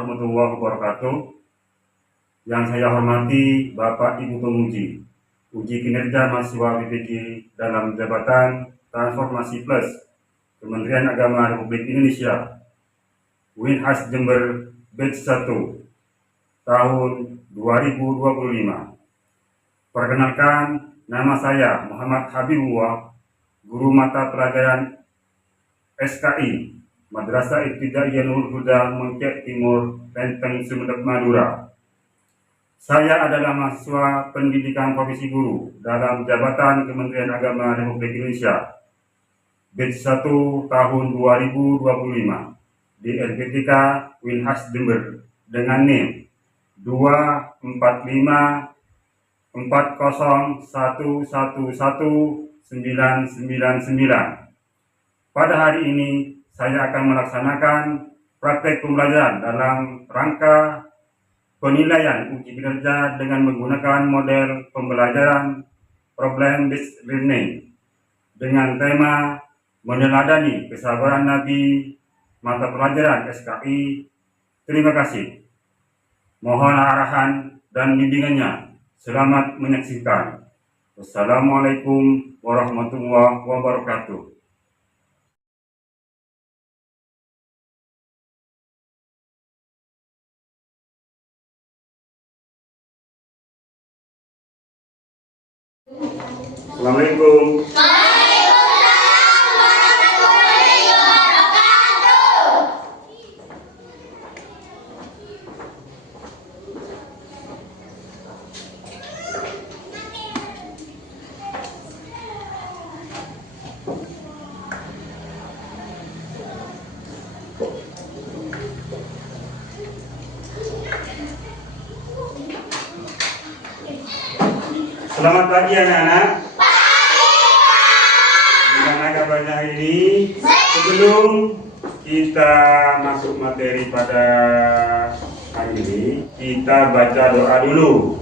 warahmatullahi wabarakatuh. Yang saya hormati Bapak Ibu Penguji, uji kinerja mahasiswa PPG dalam jabatan Transformasi Plus Kementerian Agama Republik Indonesia, Winhas Jember Batch 1 tahun 2025. Perkenalkan, nama saya Muhammad Habibullah, guru mata pelajaran SKI Madrasah Ibtidaiyah Nurul Huda Mengkek Timur, Lenteng, Sumeneb, Madura. Saya adalah mahasiswa pendidikan profesi guru dalam jabatan Kementerian Agama Republik Indonesia, Batch 1 tahun 2025 di LPTK Winhas Jember dengan NIM 24540111999. Pada hari ini saya akan melaksanakan praktek pembelajaran dalam rangka penilaian uji kinerja dengan menggunakan model pembelajaran problem based learning dengan tema meneladani kesabaran Nabi, mata pelajaran SKI. Terima kasih. Mohon arahan dan bimbingannya. Selamat menyaksikan. Wassalamualaikum warahmatullahi wabarakatuh. Assalamualaikum. Selamat pagi anak-anak. Gimana kabarnya hari ini? Sebelum kita masuk materi pada hari ini, kita baca doa dulu.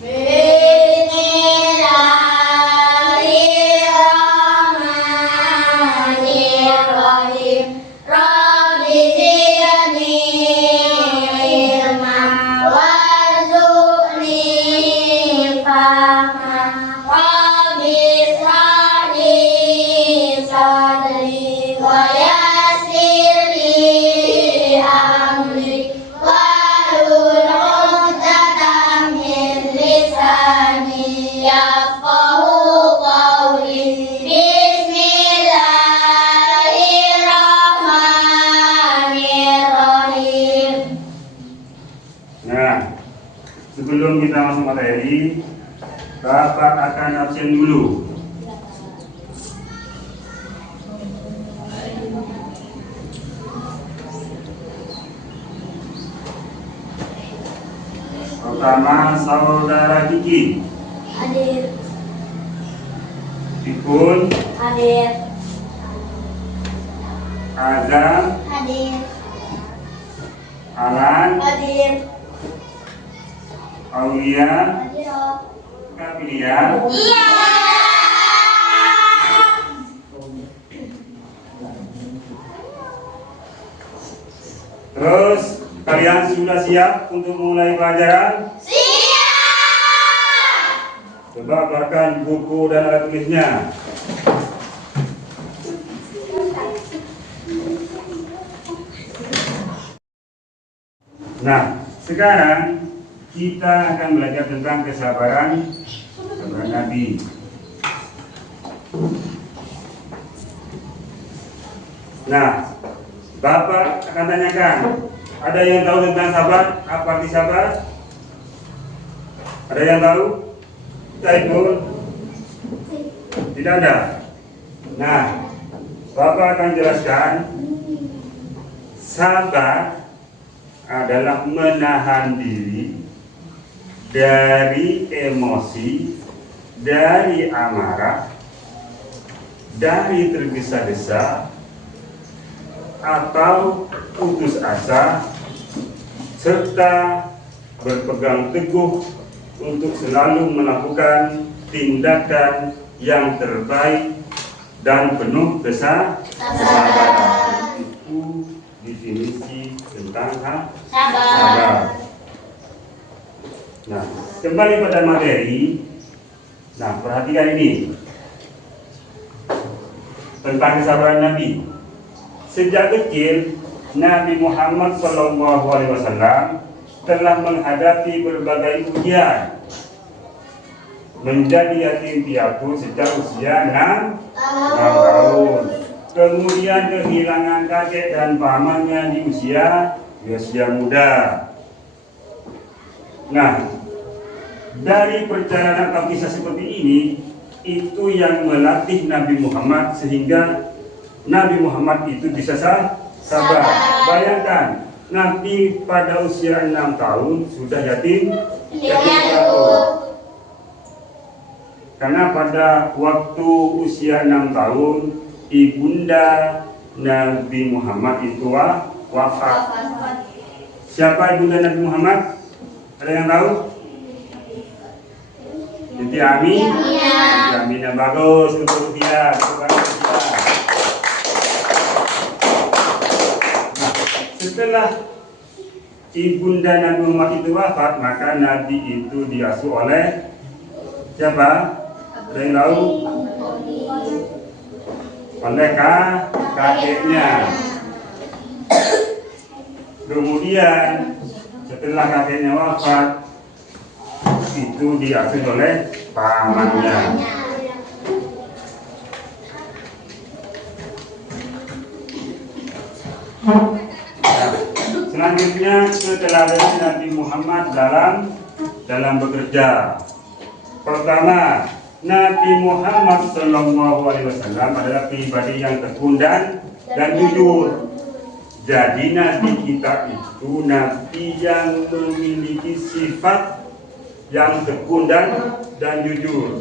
Bismillahirrahmanirrahim. Rabbi zidni ilma warzuqni fahma. Rabbi ishrah li sadri wa yassir li amri wahlul 'uqdatam min lisani yafqahu qawli. Bismillahirrahmanirrahim. Nah, sebelum kita masuk materi, Bapak akan absen dulu. Pertama, saudara Kiki. Hadir. Pikun, Hadir. Azam, Hadir. Alan, Hadir. Aulia, Hadir. Kapilia. Iya. Terus, kalian sudah siap untuk mulai pelajaran? Siap. Coba keluarkan buku dan alat tulisnya. Nah, sekarang kita akan belajar tentang kesabaran Nabi. Nah, Bapak akan tanyakan, ada yang tahu tentang sabar? Apa arti sabar? Ada yang tahu? Saiful? Tidak ada. Nah, Bapak akan jelaskan, sabar adalah menahan diri dari emosi, dari amarah, dari tergesa-gesa atau putus asa, serta berpegang teguh untuk selalu melakukan tindakan yang terbaik dan penuh kesabaran. Itu definisi tentang Sabar. sabar. Nah, kembali pada materi. Nah, perhatikan ini tentang kesabaran Nabi. Sejak kecil, Nabi Muhammad SAW telah menghadapi berbagai ujian, menjadi yatim piatu sejak usia 6 tahun. Kemudian kehilangan kakek dan pamannya di usia muda. Nah, dari perjalanan atau kisah seperti ini, itu yang melatih Nabi Muhammad sehingga Nabi Muhammad itu bisa sabar. Bayangkan, Nabi pada usia 6 tahun sudah yatim piatu. Karena pada waktu usia 6 tahun, ibunda Nabi Muhammad itu wafat. Siapa ibunda Nabi Muhammad? Ada yang tahu? Siti Aminah. Bagus untuk dia. Nah, setelah ibunda Nabi Muhammad itu wafat, maka Nabi itu diasuh oleh siapa? Ada yang tahu? Oleh kakeknya. Kemudian setelah kakeknya wafat, itu diasuh oleh pamannya. Nah, selanjutnya keteladanan Nabi Muhammad dalam bekerja. Pertama, Nabi Muhammad SAW adalah pribadi yang tekun dan jujur. Jadi Nabi kita itu Nabi yang memiliki sifat yang tekun dan jujur.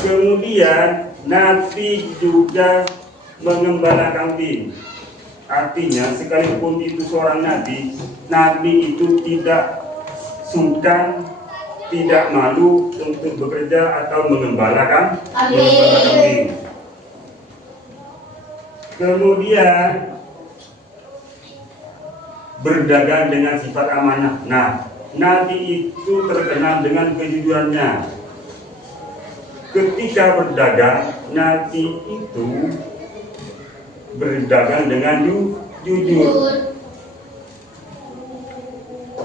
Kemudian Nabi juga mengembala kambing. Artinya sekalipun itu seorang Nabi itu tidak sungkan, tidak malu untuk bekerja atau mengembala kambing. Kemudian berdagang dengan sifat amanah. Nah, Nabi itu terkenal dengan kejujurannya. Ketika berdagang, Nabi itu berdagang dengan jujur.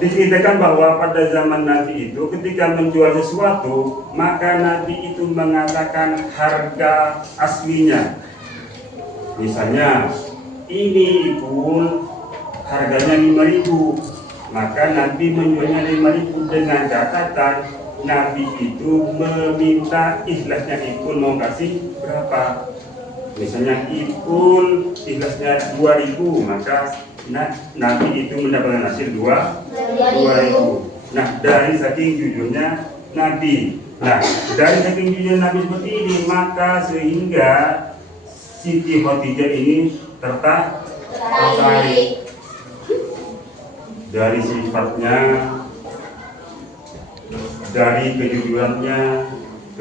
Diceritakan bahwa pada zaman Nabi itu ketika menjual sesuatu, maka Nabi itu mengatakan harga aslinya. Misalnya, ini pun harganya 5.000, maka Nabi menjualnya 5.000 dengan catatan Nabi itu meminta ikhlasnya Ipun mau kasih berapa. Misalnya Ipun ikhlasnya 2.000, maka Nabi itu mendapatkan hasil 2.000. Nah, dari saking jujurnya Nabi. Nah, dari saking jujurnya Nabi seperti ini, maka sehingga Siti Khadijah ini tertarik dari sifatnya, dari kejujurannya.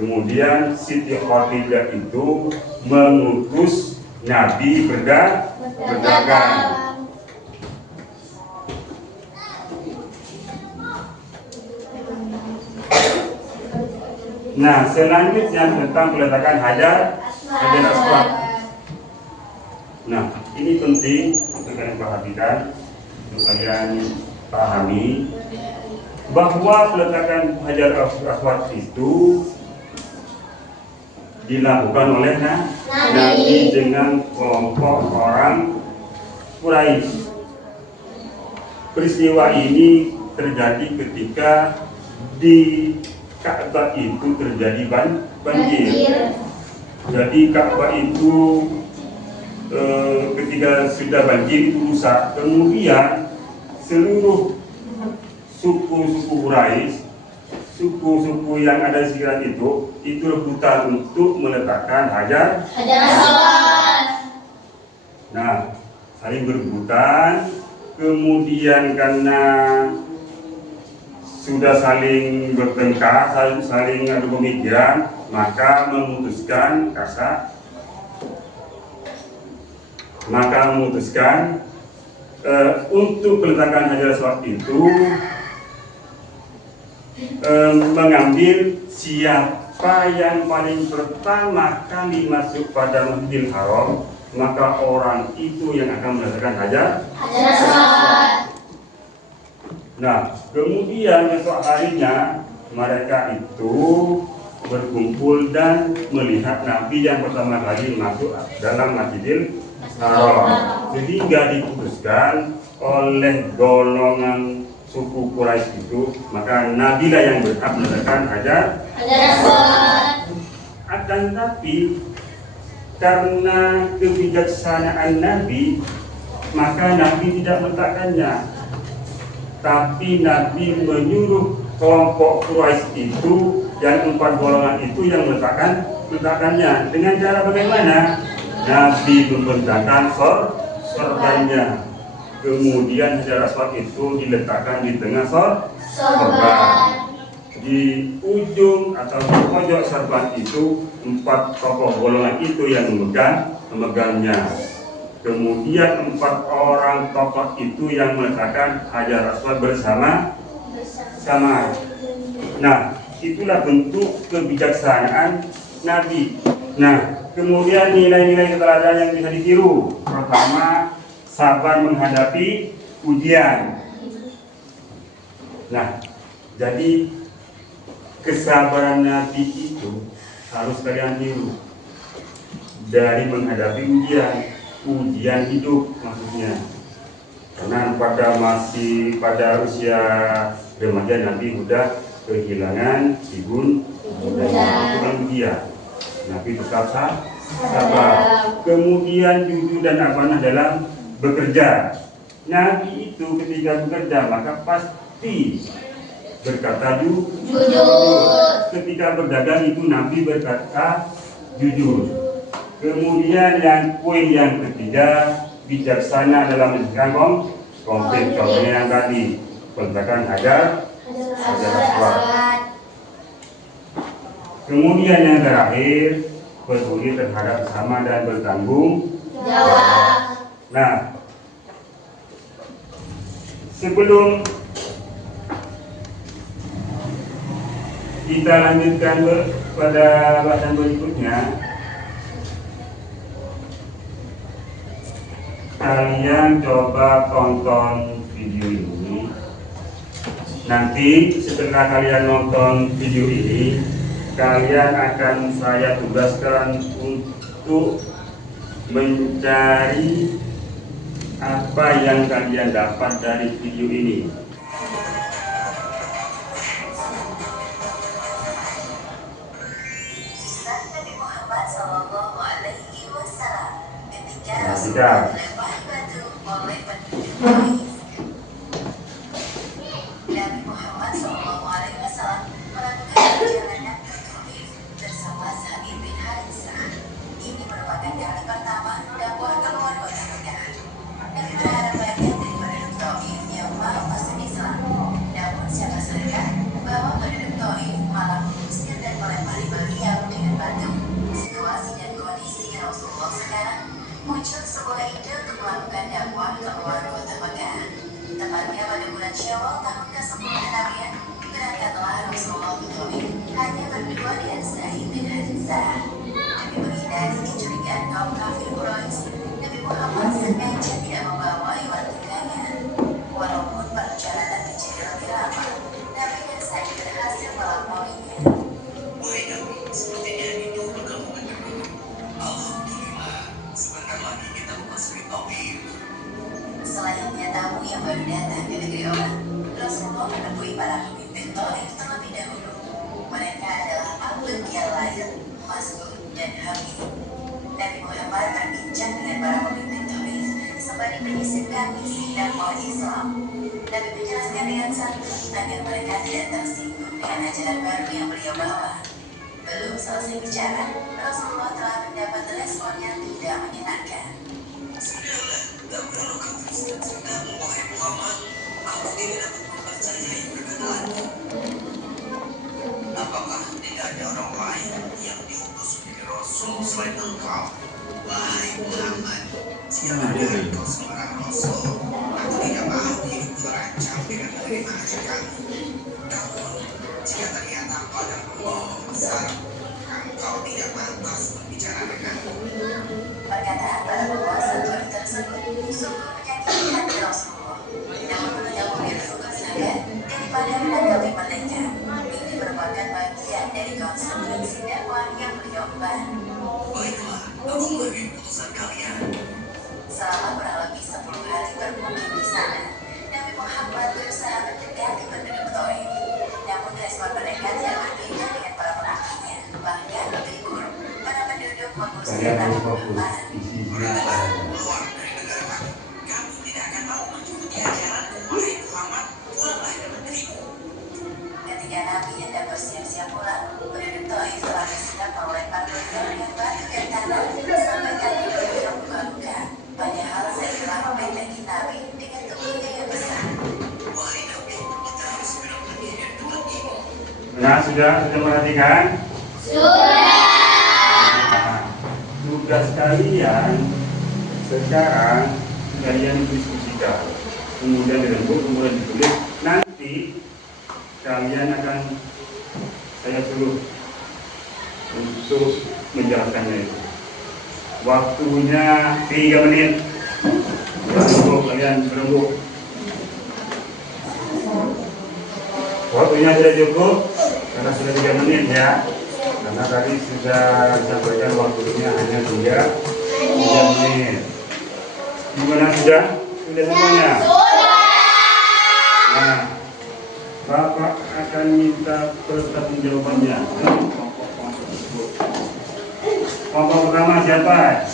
Kemudian Siti Khadijah itu mengutus Nabi berdagang. Nah, selanjutnya tentang peletakan Hajar Aswad. Nah, ini penting untuk kalian perhatikan, untuk kalian pahami bahwa peletakan Hajar Aswad itu dilakukan oleh Nabi dengan kelompok orang Quraisy. Peristiwa ini terjadi ketika di Ka'bah itu terjadi banjir. Jadi Ka'bah itu ketika sudah banjir itu rusak. Kemudian seluruh suku-suku Quraisy, suku-suku yang ada di sekitar itu rebutan untuk meletakkan Hajar Aswad. Nah, saling berebutan. Kemudian karena sudah saling bertengkar, saling adu pemikiran, maka memutuskan maka memutuskan untuk peletakan Hajar Aswad itu mengambil siapa yang paling pertama kali masuk pada Masjidil Haram, maka orang itu yang akan meletakkan Hajar Aswad. Nah, kemudian esok harinya mereka itu berkumpul dan melihat Nabi yang pertama kali masuk dalam Masjidil Haram, sehingga diputuskan oleh golongan suku Quraisy itu, maka Nabi lah yang berhak meletakkan Hajar Aswad. Akan tapi karena kebijaksanaan Nabi, maka Nabi tidak meletakkannya, tapi Nabi menyuruh kelompok Quraisy itu dan 4 golongan itu yang meletakkannya. Dengan cara bagaimana? Nabi membentangkan sorbannya, kemudian Hajar Aswad itu diletakkan di tengah sorban. Di ujung atau di pojok sorban itu 4 tokoh golongan itu yang memegangnya. Kemudian 4 orang tokoh itu yang meletakkan Hajar Aswad bersama. Nah, itulah bentuk kebijaksanaan Nabi. Nah, kemudian nilai-nilai keteladanan yang bisa ditiru. Pertama, sabar menghadapi ujian. Nah, jadi kesabaran Nabi itu harus kalian tiru. Dari menghadapi ujian hidup maksudnya. Karena pada usia remaja Nabi sudah kehilangan ibu dan ujian. Nabi tetap sabar. Kemudian jujur dan amanah dalam bekerja. Nabi itu ketika bekerja maka pasti berkata jujur. Ketika berdagang itu Nabi berkata jujur. Kemudian poin yang ketiga, bijaksana dalam menyelesaikan konflik. Contohnya yang tadi, peletakan Hajar Aswad. Kemudian yang terakhir, peduli terhadap sesama dan bertanggung jawab. Nah, sebelum kita lanjutkan pada bahasan berikutnya, kalian coba tonton video ini. Nanti setelah kalian nonton video ini, kalian akan saya tugaskan untuk mencari apa yang kalian dapat dari video ini. Perhatikan. Nabi Muhammad SAW melakukan perjalanan ke Taif bersama Sa'id bin Haritsah. Ini merupakan kali pertama dakwah keluar kota Mekah. Nabi berharap banyak dari penduduk Taif yang mau masuk Islam. Namun siapa sangka bahwa penduduk Taif malah mengusir dan melempari beliau dengan batu. Situasi dan kondisi Rasulullah sekarang muncul sebuah ide untuk melakukan dakwah keluar kota Mekah. Tepatnya pada bulan Syawal tahun ke-10 kenabian, berangkatlah Rasulullah ke Taif hanya berdua dengan Sa'id bin Haritsah. Demi menghindari kecurigaan kaum kafir Quraisy, Nabi Muhammad sengaja tidak membawa hewan tunggangan. Walaupun perjalanan menjadi lebih lama, Nabi dan Sa'id berhasil melampauinya. Wahai Nabi, sepertinya itu kamu berdua. Alhamdulillah, sebentar lagi kita memasuki Taif. Selayaknya tamu yang baru datang ke negeri orang, Rasulullah menemui para pemimpin Taif terlebih dahulu. Mereka adalah Abu Ghiyalail, Mas'ud, dan Hamid. Nabi Muhammad berbincang dengan para pemimpin Taif sembari menyisipkan misi dakwah Islam. Nabi menjelaskan dengan santun agar mereka tidak tersinggung dengan ajaran baru yang beliau bawa. Belum selesai bicara, Rasulullah telah mendapat respon yang tidak menyenangkan. Sudahlah, tak perlu kau teruskan ceritamu, wahai Muhammad. Aku tidak dapat mempercayai perkataanmu. Apakah tidak ada orang lain yang diutus menjadi Rasul selain engkau? Wahai Muhammad, Siapa dia engkau seorang rasul, aku tidak mau hidup terancam dengan menerima ajakan. Namun, jika ternyata engkau adalah pembohong besar, engkau tidak pantas berbicara denganku. Perkataan para penguasa Quraisy tersebut sungguh menyakiti hati Rasulullah. Namun beliau memilih untuk sabar daripada menanggapi mereka. Ini merupakan bagian dari konsekuensi dakwah yang beliau emban. Baiklah, aku mengambil keputusan kalian. Selama kurang lebih 10 hari bermukim di sana, Nabi Muhammad berusaha mendekati penduduk Taif. Namun respon mereka tidak berbeda dengan para pengikutnya. Bahkan lebih buruk, para penduduk mengusir Kalian Nabi harus fokus Muhammad. isinya. Keluar dari negara kami. Kami tidak akan mau mengikuti ajaranmu, wahai Muhammad. Pulanglah ke negerimu. Ketika Nabi hendak bersiap-siap pulang, penduduk Taif telah bersiap melempar beliau dengan batu dan tanah sampai kaki beliau luka-luka. Padahal Zainullah membentengi Nabi dengan tubuhnya yang besar. Wahai Nabi, kita harus benar-benar diri dan Tuhan ini. Nah, sudah perhatikan? Sudah. Nah, tugas kalian sekarang kalian diskusikan, kemudian dirembuk, kemudian ditulis. Nanti kalian akan saya suruh untuk menjelaskannya itu. Waktunya 3 menit. Berembuk, kalian berembuk. Waktunya sudah cukup karena sudah 3 menit ya. Karena tadi sudah disampaikan waktunya hanya 3 menit. Gimana sudah? Sudah semuanya? Nah, Bapak akan minta pertanggungjawabannya. Kelompok pertama siapa?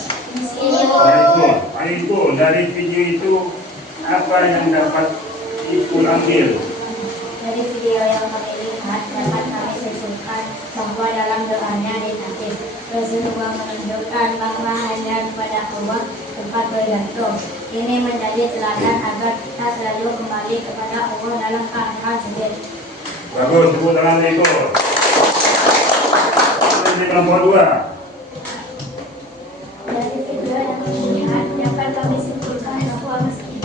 Aiko. Dari video itu apa yang dapat Ibu ambil? Dari video yang kami lihat dapat kami simpulkan bahwa dalam doanya di hadis Rasulullah menunjukkan bahwa hanya kepada Allah tempat bergantung. Ini menjadi teladan agar kita selalu kembali kepada Allah dalam keadaan sendiri. Bagus, tepuk tangan Aiko. Dari kelompok 2. Dari video yang kami lihat dapat kami simpulkan bahwa meski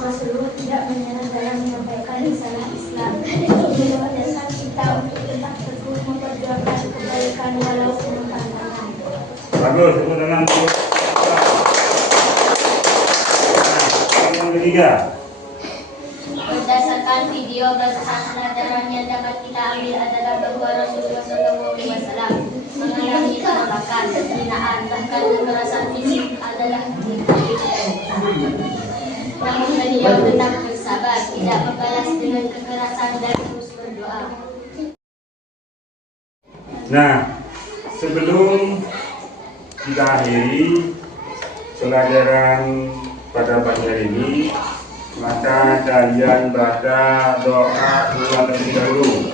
Rasulullah tidak menyerah dalam menyampaikan risalah Islam. Beliau mendesak kita untuk tetap teguh memperjuangkan kebaikan walaupun tantangan. Bagus, tepuk tangan. Nah, yang ketiga. Berdasarkan video pelajaran yang dapat kita ambil adalah bahwa Rasulullah SAW mengalami penolakan, penghinaan, bahkan kekerasan fisik adalah namun beliau tetap bersabar, tidak membalas dengan kekerasan dan terus berdoa. Nah, sebelum kita akhiri pelajaran pada pagi hari ini, maka kalian baca doa dua terlebih dahulu.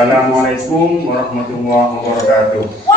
Assalamualaikum warahmatullahi wabarakatuh.